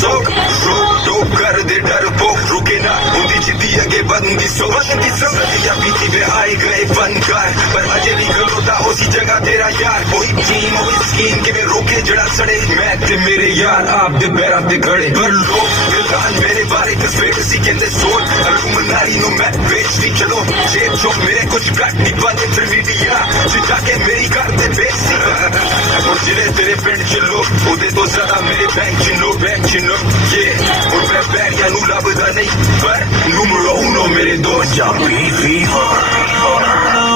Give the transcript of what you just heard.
सोख रोक कर दे डर पोख रुके ना उदी जिद्दी अगे बंदी सो सदिया बीती में आए गए फनकार पर अजे भी खलोता उसी जगह तेरा यार वही टीम वही स्कीम के में रोके जड़ा सड़े मैं ते मेरे यार आप दे पैरां ते खड़े कर लो दिलदान मेरे बारे ते फेक सी कहंदे सोच अलुमनारी नो मैं बेचती चलो जेब चौक मेरे कुछ ब्लैक दी बंद फिर मीडिया जिता के मेरी कर दे बेचती और जिले तेरे फ्रेंड चलो ओदे तो ज्यादा मेरे बैंक चिनो ये और मैं बैरिया नू लभदा नहीं पर numero uno मेरे दोस्त जा fever